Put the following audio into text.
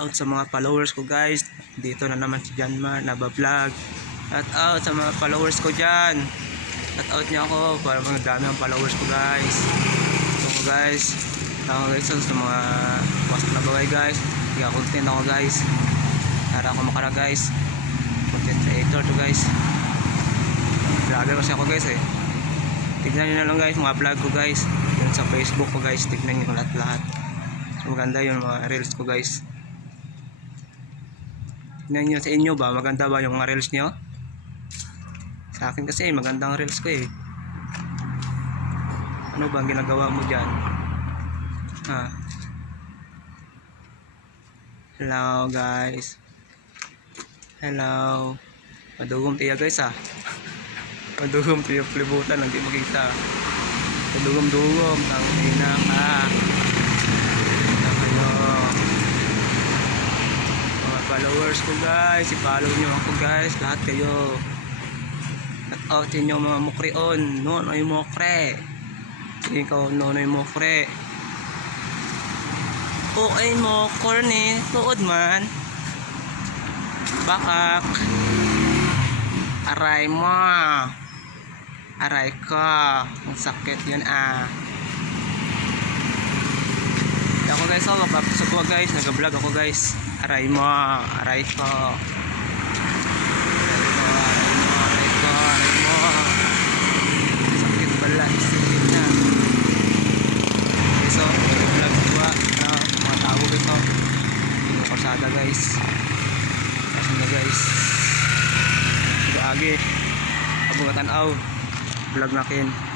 out sa mga followers ko guys. Dito na naman si Janmar nabablog. Shout out sa mga followers ko dyan. Shout out niyo ako para magdami ang followers ko guys. Ito ko guys. Ako guys sa mga post na bagay guys. Hindi ako content ako guys. Para ako makara guys. Content creator to guys. Vlogger kasi ako guys eh. Tignan nyo na lang guys mga vlog ko guys. Yun sa Facebook ko guys. Tignan nyo lahat. So maganda yung mga reels ko guys. Tignan nyo sa inyo ba. Maganda ba yung mga reels nyo? Sa akin kasi magandang reels ko eh. Ano ba ang ginagawa mo dyan? Hello guys. Hello. Madugong tiya guys Madugong tiya palibutan. Hindi makita. Madugong-dugong. Ang ina ka. Mga followers ko guys. I-follow nyo ako guys. Lahat kayo. Shout-outin nyo mga mukreon. Nonoy mukre. Ikaw nonoy mukre. Okay mo. Corny. Tuod man. Bakak. Aray mo. Aray ko. Ang sakit yun Ako guys mapapasok ko guys. Nag-vlog ako guys. Aray mo. Aray ko. Sakit pala. Isipin na. Okay so. Nag-vlog ko ba. Mga tao guys Yung korsada guys. Kasi na guys. Sige agi. Pagbuka tanaw. Vlog nakin.